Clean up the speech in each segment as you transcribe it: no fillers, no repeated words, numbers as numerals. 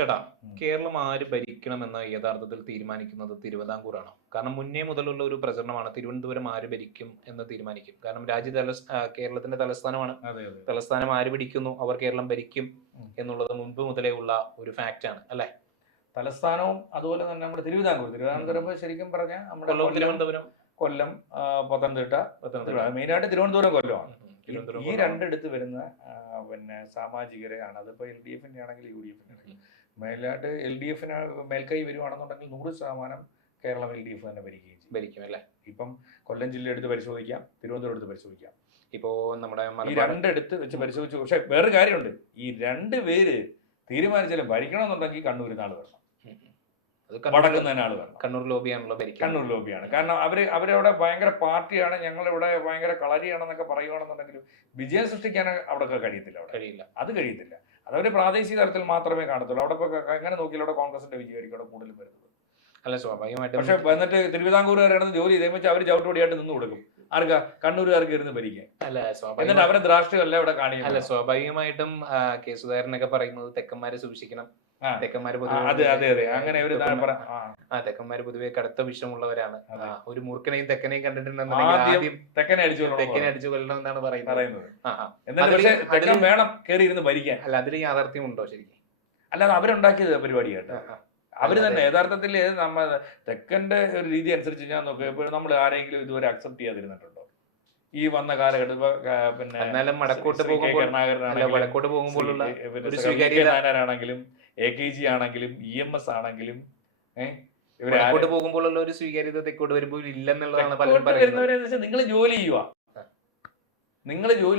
ചേട്ടാ, കേരളം ആര് ഭരിക്കണമെന്ന് യഥാർത്ഥത്തിൽ തീരുമാനിക്കുന്നത് തിരുവിതാംകൂറാണോ? കാരണം മുന്നേ മുതലുള്ള ഒരു പ്രചരണമാണ് തിരുവനന്തപുരം ആര് ഭരിക്കും എന്ന് തീരുമാനിക്കും. കാരണം കേരളത്തിന്റെ തലസ്ഥാനമാണ്. അതെ അതെ തലസ്ഥാനം ആര് പിടിക്കുന്നു അവർ കേരളം ഭരിക്കും ഉം. എന്നുള്ളത് മുൻപ് മുതലേ ഉള്ള ഒരു ഫാക്റ്റാണ് അല്ലെ? തലസ്ഥാനവും അതുപോലെ തന്നെ നമ്മുടെ തിരുവിതാംകൂരം ശരിക്കും പറഞ്ഞാൽ നമ്മുടെ കൊല്ലവും തിരുവനന്തപുരം, കൊല്ലം, പത്തനംതിട്ട, പത്തനംതിട്ട, മെയിനായിട്ട് തിരുവനന്തപുരം, കൊല്ലമാണ്. തിരുവനന്തപുരം, ഈ കൊല്ലം. രണ്ടിടത്ത് വരുന്ന പിന്നെ സാമാജികരെയാണ്. അതിപ്പോൾ LDF-ന്റെ ആണെങ്കിൽ UDF-ന്റെ ആണെങ്കിൽ മേലായിട്ട് LDF മേൽക്കൈ വരുവാണെന്നുണ്ടെങ്കിൽ 100% കേരളം LDF തന്നെ ഭരിക്കും അല്ലേ? ഇപ്പം കൊല്ലം ജില്ല എടുത്ത് പരിശോധിക്കാം, തിരുവനന്തപുരം എടുത്ത് പരിശോധിക്കാം. ഇപ്പോ നമ്മുടെ ഈ രണ്ടിടത്ത് വെച്ച് പരിശോധിച്ചു. പക്ഷെ വേറൊരു കാര്യമുണ്ട്, ഈ രണ്ട് പേര് തീരുമാനിച്ചാലും ഭരിക്കണമെന്നുണ്ടെങ്കിൽ കണ്ണൂർ നാൾ വരണം, വടക്കുന്ന ആൾ വരണം. കണ്ണൂർ ലോബിയാണല്ലോ ഭരിക്കുക. കണ്ണൂർ ലോബിയാണ്. കാരണം അവരവിടെ ഭയങ്കര പാർട്ടിയാണ്, ഞങ്ങളിവിടെ ഭയങ്കര കളരിയാണെന്നൊക്കെ പറയുകയാണെന്നുണ്ടെങ്കിലും വിജയം സൃഷ്ടിക്കാൻ അവിടെ കഴിയത്തില്ല. അവിടെ കഴിയില്ല, അത് കഴിയത്തില്ല. അതവർ പ്രാദേശിക തലത്തിൽ മാത്രമേ കാണത്തുള്ളൂ. അവിടെ ഇപ്പോൾ എങ്ങനെ നോക്കിയാലും അവിടെ കോൺഗ്രസിന്റെ വിജയമായിരിക്കും അവിടെ കൂടുതലും വരുന്നത്. അല്ല, സ്വാഭാവികമായിട്ടും. പക്ഷെ എന്നിട്ട് തിരുവിതാംകൂറുകാരാണെന്ന് ജോലി ഇതേ വെച്ച് അവർ ചവിട്ടുപടിയായിട്ട് നിന്ന് കൊടുക്കും. ആർക്കാ? കണ്ണൂരുകാർക്ക് ഇരുന്ന് ഭരിക്കാൻ. അല്ല, എന്നിട്ട് അവരെ രാഷ്ട്രീയമല്ല ഇവിടെ കാണിക്കും. അല്ല, സ്വാഭാവികമായിട്ടും കെ സുധാകരനൊക്കെ പറയുന്നത് തെക്കന്മാരെ സൂക്ഷിക്കണം, തെക്കന്മാര് തെക്കന്മാര് പൊതുവെ കടുത്ത വിഷമുള്ളവരാണ്. ഒരു മൂർഖനെയും തെക്കനെയും കണ്ടിട്ടുണ്ടെന്നുണ്ടെങ്കിൽ ആദ്യം തെക്കനെ അടിച്ചു കൊല്ലണം എന്നാണ് പറയുന്നത്. വേണം കയറി ഇരുന്ന് ഭരിക്കാൻ. അല്ല, അതിൽ യാഥാർത്ഥ്യം ഉണ്ടോ ശരിക്കും? അല്ലാതെ അവരുണ്ടാക്കിയത് പരിപാടിയായിട്ട് അവര് തന്നെ യഥാർത്ഥത്തിൽ നമ്മ തെക്കന്റെ ഒരു രീതി അനുസരിച്ച് ഞാൻ നോക്കുക, നമ്മൾ ആരെങ്കിലും ഇതുവരെ അക്സെപ്റ്റ് ചെയ്യാതിരുന്നിട്ടുണ്ടോ ഈ വന്ന കാലഘട്ടം? പിന്നെ വടക്കോട്ട് പോകുമ്പോഴുള്ള ആണെങ്കിലും AKG ആണെങ്കിലും EMS ആണെങ്കിലും വടക്കോട്ട് പോകുമ്പോഴുള്ള ഒരു സ്വീകാര്യത തെക്കോട്ട് വരുമ്പോൾ ഇല്ലെന്നുള്ളതാണ് പലരും പറയുന്നത്. നിങ്ങൾ ജോലി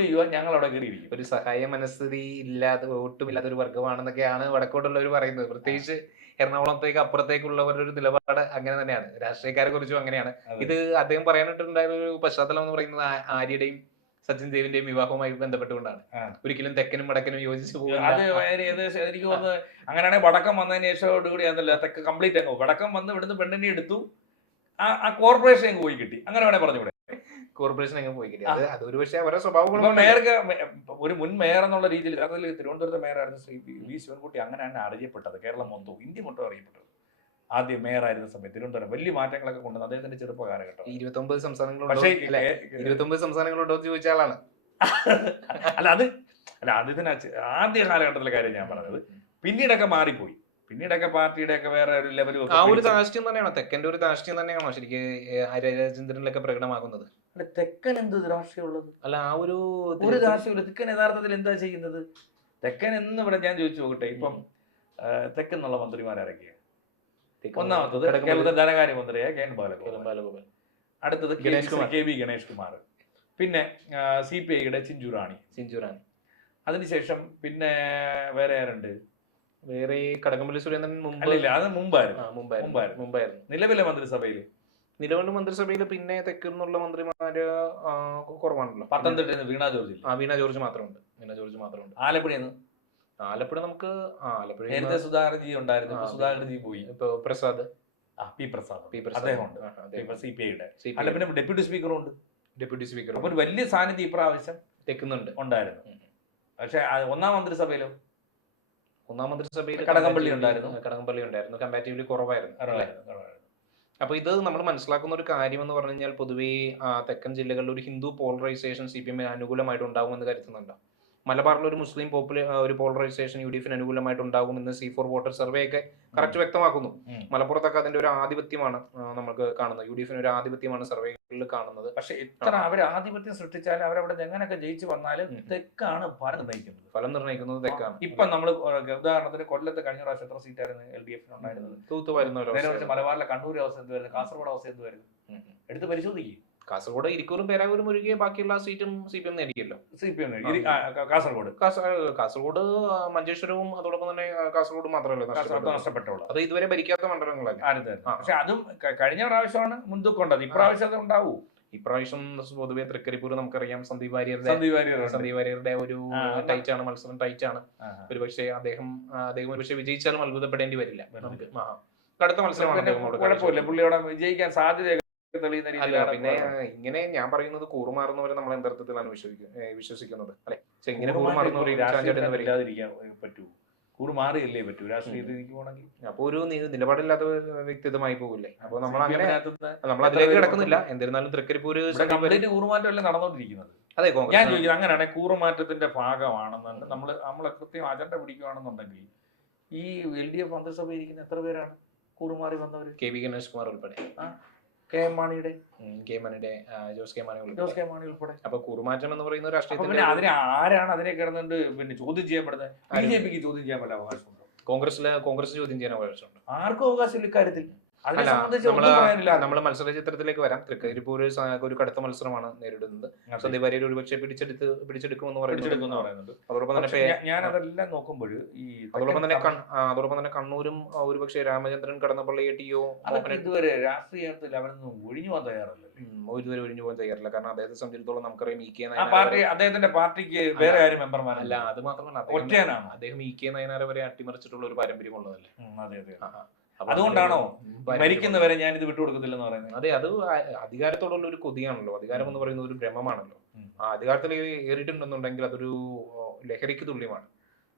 ചെയ്യുക, ഞങ്ങൾ അവിടെ കയറിയിരിക്കും. ഒരു സഹായ മനസ്ഥിതി ഇല്ലാതെ ഒട്ടുമില്ലാത്ത ഒരു വർഗമാണെന്നൊക്കെയാണ് വടക്കോട്ടുള്ളവർ പറയുന്നത്. പ്രത്യേകിച്ച് എറണാകുളത്തേക്ക് അപ്പുറത്തേക്കുള്ളവരുടെ ഒരു നിലപാട് അങ്ങനെ തന്നെയാണ്. രാഷ്ട്രീയക്കാരെ കുറിച്ചും അങ്ങനെയാണ്. ഇത് അദ്ദേഹം പറയാനിട്ടുണ്ടായ ഒരു പശ്ചാത്തലം എന്ന് പറയുന്നത് ആര്യയുടെയും സച്ചിൻ ദേവിന്റെയും വിവാഹവുമായി ബന്ധപ്പെട്ടുകൊണ്ടാണ്. ഒരിക്കലും തെക്കനും വടക്കനും യോജിച്ചു പോകും. അത് എനിക്ക് തോന്നുന്നത് അങ്ങനെയാണെങ്കിൽ വടക്കം വന്നതിന് ശേഷത്തോടുകൂടി അതല്ല, തെക്ക് കംപ്ലീറ്റ് അങ്ങ് വടക്കം വന്ന് ഇവിടുന്ന് പെണ്ണിനെ എടുത്തു, ആ കോർപ്പറേഷൻ അങ്ങ് പോയി കിട്ടി. അങ്ങനെ വേണേ പറഞ്ഞൂടെ? കോർപ്പറേഷൻ അങ്ങ് പോയി കിട്ടി. അത് ഒരു പക്ഷേ അവരുടെ സ്വഭാവം. മേയർക്ക് ഒരു മുൻ മേയർ എന്നുള്ള രീതിയിൽ, അതിൽ തിരുവനന്തപുരത്തെ മേയറായിരുന്നു ശ്രീ V ശിവൻകുട്ടി. അങ്ങനെയാണ് അറിയപ്പെട്ടത്. കേരളം മൊത്തവും ഇന്ത്യ മൊത്തം അറിയപ്പെട്ടത്. ആദ്യം മേയറായിരുന്ന സമയത്ത് തിരുവനന്തപുരം വലിയ മാറ്റങ്ങളൊക്കെ കൊണ്ടുവന്നു അദ്ദേഹത്തിന്റെ ചെറുപ്പ കാലഘട്ടം. 29 സംസ്ഥാനങ്ങളുണ്ടോ എന്ന് ചോദിച്ച ആളാണ്. അതിന് ആദ്യ കാലഘട്ടത്തിലെ കാര്യം ഞാൻ പറഞ്ഞത്. പിന്നീടൊക്കെ മാറിപ്പോയി. പിന്നീടൊക്കെ പാർട്ടിയുടെ ഒക്കെ വേറെ ഒരു ലെവലും. ആ ഒരു ധാർഷ്ട്യം തന്നെയാണോ തെക്കന്റെ ഒരു ധാർഷ്ട്യം തന്നെയാണോ ശരിക്കും രാജേന്ദ്രനിലൊക്കെ പ്രകടമാകുന്നത്? അല്ല, തെക്കൻ എന്ത് രാഷ്ട്രീയമുള്ളത്? അല്ല, ആ ഒരു രാഷ്ട്രീയമില്ല. തെക്കൻ യഥാർത്ഥത്തിൽ എന്താ ചെയ്യുന്നത്? തെക്കൻ എന്ന് ഇവിടെ ഞാൻ ചോദിച്ചു നോക്കട്ടെ. ഇപ്പം തെക്കൻ എന്നുള്ള മന്ത്രിമാരൊക്കെയാണ്. ഒന്നാമത്തത് കേരളത്തിന്റെ ധനകാര്യമന്ത്രിയായ KN ബാലഗോപാൽ. അടുത്തത് KV ഗണേഷ് കുമാർ. പിന്നെ CPI-യുടെ ചിഞ്ചുറാണി. അതിനുശേഷം പിന്നെ വേറെ ആരുണ്ട്? വേറെ കടകംപള്ളി സുരേന്ദ്രൻ അത് മുമ്പായിരുന്നു. നിലവിലെ മന്ത്രിസഭയിൽ പിന്നെ തെക്കുന്നുള്ള മന്ത്രിമാര് കുറവാണല്ലോ. പത്തനംതിട്ട വീണ ജോർജ് മാത്രമുണ്ട്. ആലപ്പുഴ നമുക്ക് നേരത്തെ സുധാകർജി ഉണ്ടായിരുന്നു. സുധാകർജി പോയി. ഇപ്പൊ പ്രസാദ് അദ്ദേഹമുണ്ട്. CPI-യുടെ. അല്ല, പിന്നെ ഡെപ്യൂട്ടി സ്പീക്കറും ഉണ്ട്. അപ്പൊ ഒരു വലിയ സാന്നിധ്യം ഇപ്രാവശ്യം തെക്കുന്നുണ്ട് ഉണ്ടായിരുന്നു. പക്ഷെ ഒന്നാം മന്ത്രിസഭയിൽ കടകംപള്ളി ഉണ്ടായിരുന്നു. കമ്പാരിറ്റീവ്ലി കുറവായിരുന്നു. അപ്പൊ ഇത് നമ്മൾ മനസ്സിലാക്കുന്ന ഒരു കാര്യം എന്ന് പറഞ്ഞു കഴിഞ്ഞാൽ, പൊതുവേ തെക്കൻ ജില്ലകളിൽ ഒരു ഹിന്ദു പോളറൈസേഷൻ CPM അനുകൂലമായിട്ട് ഉണ്ടാകുമെന്ന് കരുതുന്നുണ്ടോ? മലബാറിൽ ഒരു മുസ്ലിം ഒരു പോളറൈസേഷൻ UDF-ന് അനുകൂലമായിട്ട് ഉണ്ടാകുമെന്ന് C4 വോട്ടർ സർവേ ഒക്കെ കറക്റ്റ് വ്യക്തമാക്കുന്നു. മലപ്പുറത്തൊക്കെ അതിന്റെ ഒരു ആധിപത്യമാണ് നമുക്ക് കാണുന്നത്. UDF-ന് ഒരു ആധിപത്യമാണ് സർവേകളിൽ കാണുന്നത്. പക്ഷെ എത്ര അവർ ആധിപത്യം സൃഷ്ടിച്ചാലും അവരവിടെ എങ്ങനെയൊക്കെ ജയിച്ചു വന്നാലും തെക്കാണ് ഫലം നിർണ്ണയിക്കുന്നത് തെക്കാണ്. ഇപ്പൊ നമ്മൾ ഉദാഹരണത്തിന് കൊല്ലത്ത് കഴിഞ്ഞ പ്രാവശ്യം എത്ര സീറ്റായിരുന്നു LDF-ന് ഉണ്ടായിരുന്നത്? തൂത്തുവായിരുന്നു. മലബാറിലെ കണ്ണൂർ അവസ്ഥ എന്തുവായിരുന്നു? കാസർഗോഡ് അവസ്ഥ എന്തുവായിരുന്നു? എടുത്ത് പരിശോധിക്കും. കാസർഗോഡ്, ഇരിക്കൂറും പേരാവൂരും ഒഴികെ ബാക്കിയുള്ള സീറ്റും CPM നേടിയല്ലോ. കാസർഗോഡ് മഞ്ചേശ്വരവും അതോടൊപ്പം തന്നെ കാസർഗോഡ് മാത്രമല്ല നഷ്ടപ്പെട്ടുള്ളൂ. അത് ഇതുവരെ ഭരിക്കാത്ത മണ്ഡലങ്ങളല്ല. പക്ഷെ അതും കഴിഞ്ഞ പ്രാവശ്യമാണ് മുൻതൂക്കം. ഇപ്രാവശ്യം അത് ഉണ്ടാവൂ. ഇപ്രാവശ്യം പൊതുവെ തൃക്കരിപ്പൂർ നമുക്കറിയാം സന്ദീപ് വാര്യരുടെ ഒരു ടൈറ്റ് ആണ്, മത്സരം ടൈറ്റ് ആണ്. ഒരുപക്ഷെ അദ്ദേഹം ഒരുപക്ഷെ വിജയിച്ചാലും അത്ഭുതപ്പെടേണ്ടി വരില്ല നമുക്ക്. കടുത്ത മത്സരമാണ്. പുള്ളിയോടെ വിജയിക്കാൻ സാധ്യത. പിന്നെ ഇങ്ങനെ ഞാൻ പറയുന്നത് കൂറുമാറുന്നവരെ നമ്മൾ എന്തർത്ഥത്തിലാണ് വിശ്വസിക്കുന്നത് അല്ലെ? ഇങ്ങനെ പറ്റൂ. കൂറുമാറിയല്ലേ പറ്റൂ രാഷ്ട്രീയത്തിൽ എനിക്ക് പോകണമെങ്കിൽ. അപ്പൊ ഒരു നിലപാടില്ലാത്ത വ്യക്തിത്വമായി പോകില്ലേ? അപ്പൊ നമ്മൾ അങ്ങനെ നമ്മൾ അതിലേക്ക് കിടക്കുന്നില്ല. എന്നിരുന്നാലും തൃക്കരിപ്പൂര് കൂറുമാറ്റമല്ലേ നടന്നുകൊണ്ടിരിക്കുന്നത്. അതെ, ഞാൻ കോൺഗ്രസ് ചോദിക്കുന്നത് അങ്ങനെയാണെങ്കിൽ കൂറുമാറ്റത്തിന്റെ ഭാഗമാണെന്നുണ്ട് നമ്മളെ കൃത്യം അജണ്ട പിടിക്കുകയാണെന്നുണ്ടെങ്കിൽ ഈ LDF മന്ത്രിസഭയിൽ ഇരിക്കുന്ന എത്ര പേരാണ് കൂറുമാറി വന്നവർ? KV ഗണേഷ് കുമാർ ഉൾപ്പെടെ, KM മാണിയുടെ, ജോസ് കെ മാണി ഉൾപ്പെടെ. അപ്പൊ കൂറുമാറ്റം എന്ന് പറയുന്ന പിന്നെ രാഷ്ട്രീയത്തിന്റെ അതിനെ ആരാണ് അതിനെ കിടന്നുകൊണ്ട് പിന്നെ ചോദ്യം ചെയ്യപ്പെടുന്നത്? BJPക്ക് ചോദ്യം ചെയ്യാൻ വല്ല അവകാശമുണ്ടോ? കോൺഗ്രസ് ചോദ്യം ചെയ്യാൻ അവകാശമുണ്ട്. ആർക്കും അവകാശമില്ല ഇക്കാര്യത്തിൽ. അതിനെ അല്ല, സംബന്ധിച്ച് ഒന്നും പറയാനില്ല. നമ്മൾ മത്സര ചിത്രത്തിലേക്ക് വരാം. തൃക്കരിപ്പൂര് ഒരു കടുത്ത മത്സരമാണ് നേരിടുന്നത്. സന്ദീപ് വാര്യർ ഒരുപക്ഷെ പിടിച്ചെടുക്കുമെന്ന് പറയുന്നുണ്ട്. അതോടൊപ്പം തന്നെ ഞാൻ അതെല്ലാം നോക്കുമ്പോൾ ഈ അതോടൊപ്പം തന്നെ കണ്ണൂരും ഒരുപക്ഷെ രാമചന്ദ്രൻ കടന്നപ്പള്ളി TO ഇതുവരെ രാഷ്ട്രീയത്തിൽ അവനൊന്നും ഒഴിഞ്ഞു പോകാൻ തയ്യാറല്ല. ഇതുവരെ ഒഴിഞ്ഞു പോകാൻ തയ്യാറില്ല. കാരണം അദ്ദേഹത്തെ സംബന്ധിച്ചിടത്തോളം നമുക്കറിയാം അദ്ദേഹത്തിന്റെ പാർട്ടിക്ക് വേറെ ആരും മെമ്പർമാരല്ല. അത് മാത്രമല്ല, അദ്ദേഹം നയനാരെ വരെ അട്ടിമറിച്ചിട്ടുള്ള ഒരു പാരമ്പര്യമുള്ളതല്ലേ. അതുകൊണ്ടാണോ മരിക്കുന്നവരെ ഞാൻ ഇത് വിട്ടുകൊടുക്കത്തില്ലെന്ന് പറയുന്നത്? അതെ, അത് അധികാരത്തോടുള്ള ഒരു കൊതിയാണല്ലോ. അധികാരം എന്ന് പറയുന്നത് ഒരു ഭ്രമമാണല്ലോ. ആ അധികാരത്തിൽ ഏറിയിട്ടുണ്ടെന്നുണ്ടെങ്കിൽ അതൊരു ലഹരിക്ക് തുല്യമാണ്.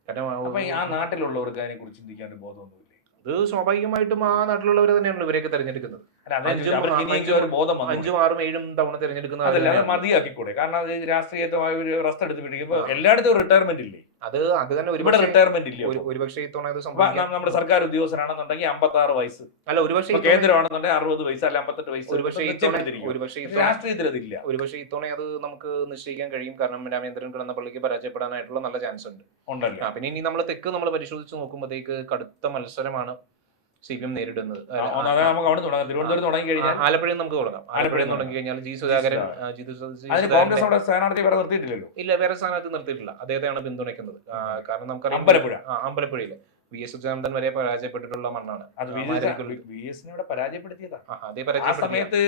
കാരണം ആ നാട്ടിലുള്ളവർക്ക് അതിനെ കുറിച്ച് ചിന്തിക്കാൻ ബോധമൊന്നുമില്ല. അത് സ്വാഭാവികമായിട്ടും ആ നാട്ടിലുള്ളവർ തന്നെയാണല്ലോ ഇവരെയൊക്കെ തെരഞ്ഞെടുക്കുന്നത്. 5, 6, 7 തവണ തെരഞ്ഞെടുക്കുന്നത് മതിയാക്കിക്കൂടെ? കാരണം അത് രാഷ്ട്രീയമായി ഒരു റെസ്റ്റ് എടുത്ത് പിടിക്കുമ്പോൾ എല്ലായിടത്തും റിട്ടയർമെന്റ് ഇല്ലേ? അത് തന്നെ ഇവിടെ റിട്ടയർമെന്റ് ഇല്ല. ഒരുപക്ഷെ ഇത്തവണ നമ്മുടെ സർക്കാർ ഉദ്യോഗസ്ഥരാണെന്നുണ്ടെങ്കിൽ 56 വയസ്സ്, അല്ല ഒരുപക്ഷെ കേന്ദ്രമാണെന്നുണ്ടെങ്കിൽ 60 വയസ്സ്, അല്ല 58 വയസ്സ്. രാഷ്ട്രീയത്തിൽ അതില്ല. ഒരുപക്ഷെ ഇത്തവണ അത് നമുക്ക് നിശ്ചയിക്കാൻ കഴിയും. കാരണം രാമചന്ദ്രൻ കടന്നപ്പള്ളിക്ക് പരാജയപ്പെടാനായിട്ടുള്ള നല്ല ചാൻസ് ഉണ്ട്. പിന്നെ ഇനി നമ്മൾ തെക്ക് നമ്മൾ പരിശോധിച്ച് നോക്കുമ്പോഴത്തേക്ക് കടുത്ത മത്സരമാണ് CPM നേരിടുന്നത്. തിരുവനന്തപുരം തുടങ്ങി കഴിഞ്ഞാൽ ആലപ്പുഴയിൽ നമുക്ക് തുടങ്ങാം. ആലപ്പുഴയിൽ തുടങ്ങി കഴിഞ്ഞാൽ G സുധാകരൻ സ്ഥാനാർത്ഥി വേറെ നിർത്തിയിട്ടില്ലല്ലോ. ഇല്ല, വേറെ സ്ഥാനാർത്ഥി നിർത്തിയിട്ടില്ല. അദ്ദേഹത്തെയാണ് പിന്തുണയ്ക്കുന്നത്. കാരണം നമുക്കറിയാം അമ്പലപ്പുഴയില് VS അച്യുതാനന്ദൻ വരെ പരാജയപ്പെട്ടിട്ടുള്ള മണ്ണാണ്. ആ സമയത്ത്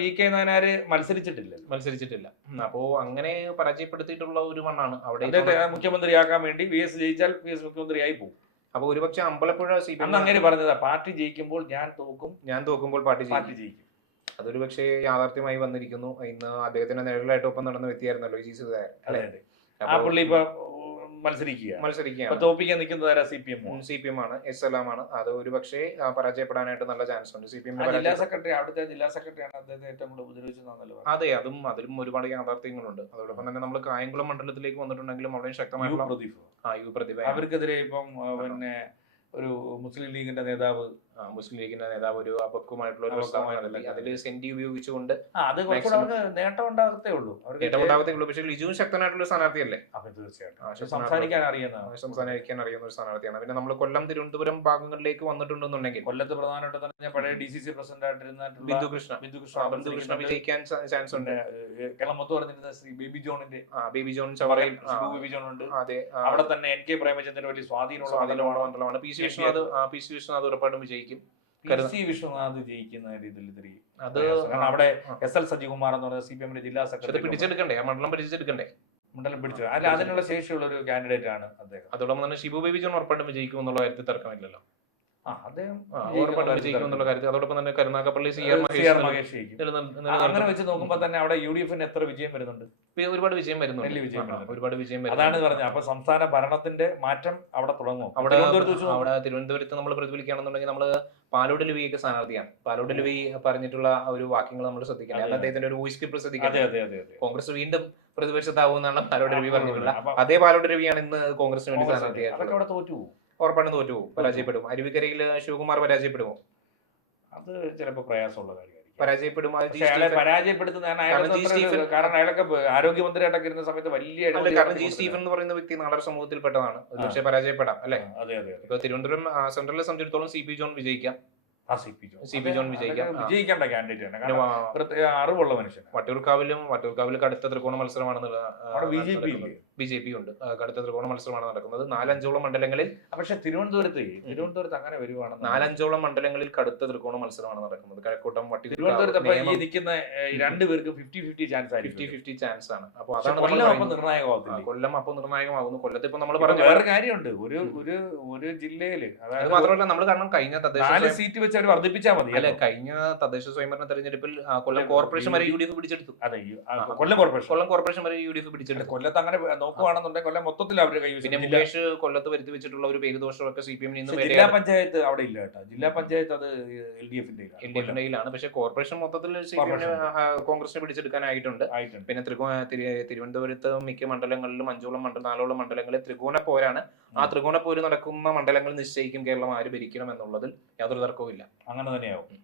VK നായനാര് മത്സരിച്ചിട്ടില്ല. അപ്പോ അങ്ങനെ പരാജയപ്പെടുത്തിയിട്ടുള്ള ഒരു മണ്ണാണ് അവിടെ. മുഖ്യമന്ത്രിയാക്കാൻ വേണ്ടി VS ജയിച്ചാൽ VS മുഖ്യമന്ത്രിയായി പോകും. അപ്പൊ ഒരുപക്ഷെ അമ്പലപ്പുഴ CPM അങ്ങനെ പറഞ്ഞതാ, പാർട്ടി ജയിക്കുമ്പോൾ ഞാൻ തോക്കുമ്പോൾ പാർട്ടി ജയിക്കും. അതൊരു പക്ഷേ യാഥാർത്ഥ്യമായി വന്നിരിക്കുന്നു. ഇന്ന് അദ്ദേഹത്തിന്റെ നേരിലായിട്ട് ഒപ്പം നടന്ന വ്യക്തിയായിരുന്നല്ലോ G സുധാകരൻ. ആ പുള്ളി ഇപ്പൊ മത്സരിക്കുകയാണ്. തോപ്പിക്കാൻ നിൽക്കുന്നത് CPM ആണ്, SLM ആണ്. അത് ഒരു പക്ഷേ പരാജയപ്പെടാനായിട്ട് നല്ല ചാൻസ് ഉണ്ട്. CPM ജില്ലാ സെക്രട്ടറിയാണ് അദ്ദേഹത്തെ ഏറ്റവും കൂടുതൽ ഉപദ്രവിച്ചതെന്നല്ലോ. അതെ, അതിലും ഒരുപാട് യാഥാർത്ഥ്യങ്ങളുണ്ട്. അതോടൊപ്പം തന്നെ നമ്മൾ കായംകുളം മണ്ഡലത്തിലേക്ക് വന്നിട്ടുണ്ടെങ്കിലും അവിടെ ശക്തമായിട്ടുള്ള പ്രതിഭ. അവർക്കെതിരെ ഇപ്പം പിന്നെ ഒരു മുസ്ലിം ലീഗിന്റെ നേതാവ് ഒരു അപക്വമായിട്ടുള്ള ഒരു അതിൽ സെന്റി ഉപയോഗിച്ചുകൊണ്ട് അത് നേട്ടം ഉണ്ടാകത്തേ ഉള്ളൂ. പക്ഷേ ലിജുവും ശക്തനായിട്ടുള്ള സ്ഥാനാർത്ഥിയല്ലേ? തീർച്ചയായിട്ടും സംസാരിക്കാൻ അറിയുന്ന ഒരു സ്ഥാനാർത്ഥിയാണ്. പിന്നെ നമ്മൾ കൊല്ലം, തിരുവനന്തപുരം ഭാഗങ്ങളിലേക്ക് വന്നിട്ടുണ്ടെന്നുണ്ടെങ്കിൽ കൊല്ലത്ത് പ്രധാനമായിട്ട് തന്നെ പഴയ DCC പ്രസിഡന്റ് ആയിട്ടിരുന്ന ബിന്ദു കൃഷ്ണ വിജയിക്കാൻ ചാൻസ് ഉണ്ട്. കേരളം മൊത്തം പറഞ്ഞിരുന്ന ശ്രീ ബേബി ജോൺ ചവറയിൽ ഉണ്ട്. അതെ, അവിടെ തന്നെ NK പ്രേമചന്ദ്രൻ വലിയ സ്വാധീനമുള്ള മണ്ഡലമാണ്. പി സി വിശ്വനാഥ് ഉറപ്പായിട്ടും വിജയിക്കും. വിശ്വനാഥ് ജയിക്കുന്ന രീതിയിൽ അവിടെ SL സജികുമാർ എന്ന് പറഞ്ഞ CPM ജില്ലാ സെക്രട്ടറി പിടിച്ചെടുക്കണ്ടേ? ആ മണ്ഡലം പിടിച്ചു. അല്ല, അതിനുള്ള ശേഷിയുള്ള ഒരു കാൻഡിഡേറ്റ് ആണ് അദ്ദേഹം. അതോടൊപ്പം തന്നെ ഷിബു ബേബി ജോൺ ഉറപ്പായിട്ടും വിജയിക്കും എന്നുള്ള കാര്യത്തിൽ തർക്കമില്ലല്ലോ. അദ്ദേഹം വിജയിക്കും എന്നുള്ള കാര്യത്തിൽ. അതോടൊപ്പം തന്നെ കരുനാഗപ്പള്ളി CR മഹേഷ്. അങ്ങനെ വെച്ച് നോക്കുമ്പോൾ തന്നെ അവിടെ UDF എത്ര വിജയം വരുന്നുണ്ട്? ഒരുപാട് വിജയം വരുന്നുണ്ട്. അതാണ് പറഞ്ഞത്. അപ്പൊ സംസ്ഥാന ഭരണത്തിന്റെ മാറ്റം അവിടെ തുടങ്ങും. അവിടെ തിരുവനന്തപുരത്ത് നമ്മൾ പ്രതിഫലിക്കുകയാണെന്നുണ്ടെങ്കിൽ നമ്മൾ പാലോട് ലവിയൊക്കെ സ്ഥാനാർത്ഥിയാണ്. പാലോട് ലവി പറഞ്ഞിട്ടുള്ള ഒരു വാക്യങ്ങൾ നമ്മൾ ശ്രദ്ധിക്കണം. അദ്ദേഹത്തിന്റെ ഒരു വോയിസ് ക്ലിപ്പ് ശ്രദ്ധിക്കണം. കോൺഗ്രസ് വീണ്ടും പ്രതിപക്ഷത്താവുമെന്നാണ് പാലോട് രവി പറഞ്ഞിട്ടുള്ളത്. അതേ പാലോട് രവിയാണ് ഇന്ന് കോൺഗ്രസിന് വേണ്ടി സ്ഥാനാർത്ഥിയായിട്ട്. ഉറപ്പാണ് തോറ്റുപോകും, പരാജയപ്പെടും. അരുവിക്കരയിൽ ശിവകുമാർ പരാജയപ്പെടുമോ? അത് ചിലപ്പോൾ പ്രയാസമുള്ള കാര്യമായിരിക്കും. പരാജയപ്പെടും. കാരണം അയാളൊക്കെ ആരോഗ്യമന്ത്രിയായിട്ടൊക്കെ ഇരുന്ന സമയത്ത് വലിയ G സ്റ്റീഫൻ എന്ന് പറയുന്ന വ്യക്തി നാടക സമൂഹത്തിൽപ്പെട്ടതാണ്. പക്ഷേ പരാജയപ്പെടാം അല്ലെ? ഇപ്പൊ തിരുവനന്തപുരം സെൻട്രലിനെ സംബന്ധിച്ചിടത്തോളം CP ജോൺ വിജയിക്കാം. വിജയിക്കേണ്ട കാൻഡിഡേറ്റ് ആണ്, അറിവുള്ള മനുഷ്യൻ. വട്ടിയൂർക്കാവിൽ കടുത്ത ത്രികോണ മത്സരമാണ്. BJP ഉണ്ട്. കടുത്ത ത്രികോണ മത്സരമാണ് നടക്കുന്നത്. 4-5 മണ്ഡലങ്ങളിൽ. പക്ഷെ തിരുവനന്തപുരത്ത് അങ്ങനെ വരുവാണ്. 4-5 മണ്ഡലങ്ങളിൽ കടുത്ത ത്രികോണ മത്സരമാണ് നടക്കുന്നത്. കഴക്കൂട്ടം, തിരുവനന്തപുരത്ത് നിൽക്കുന്ന രണ്ടുപേർക്ക് 50-50 ചാൻസ് ആണ്. അപ്പൊ അതാണ് നിർണായകമാകും. കൊല്ലം അപ്പോൾ നിർണായകമാകുന്നു. കൊല്ലത്ത് ഇപ്പൊ നമ്മൾ പറഞ്ഞു വേറെ കാര്യമുണ്ട്. ഒരു ജില്ലയില് അത് മാത്രമല്ല, നമ്മൾ കാരണം കഴിഞ്ഞ തദ്ദേശ സീറ്റ് വെച്ച് അവർ വർദ്ധിപ്പിച്ചാൽ മതി. അല്ലെ, കഴിഞ്ഞ തദ്ദേശ സ്വയംഭരണ തെരഞ്ഞെടുപ്പിൽ കൊല്ലം കോർപ്പറേഷൻ വരെ UDF പിടിച്ചെടുത്തു. കൊല്ലം കോർപ്പറേഷൻ വരെ UDF പിടിച്ചെടുത്തു. കൊല്ലത്ത് അങ്ങനെ നോക്കുവാണെന്നുണ്ടെങ്കിൽ കൊല്ലം മൊത്തത്തിൽ അവരുടെ പിന്നെ കൈവശം മുകേഷ് കൊല്ലത്ത് വരുത്തി വെച്ചിട്ടുള്ള ഒരു പേര് ദോഷമൊക്കെ സി പി എമ്മിൽ ജില്ലാ നിന്ന് പഞ്ചായത്ത് അവിടെ ഇല്ല കേട്ടോ. ജില്ലാ പഞ്ചായത്ത് അത് LDF-ന്റെ LDF-യിലാണ്. പക്ഷേ കോർപ്പറേഷൻ മൊത്തത്തിൽ കോൺഗ്രസിന് പിടിച്ചെടുക്കാനായിട്ടുണ്ട്. പിന്നെ തിരുവനന്തപുരത്ത് മിക്ക മണ്ഡലങ്ങളിലും 4ഓളം മണ്ഡലങ്ങളിൽ ത്രികോണ പോരാണ്. ആ ത്രികോണ പോര് നടക്കുന്ന മണ്ഡലങ്ങൾ നിശ്ചയിക്കും കേരളം ആര് ഭരിക്കണം എന്നുള്ളതിൽ യാതൊരു തർക്കവും ഇല്ല. അങ്ങനെ തന്നെയാവും.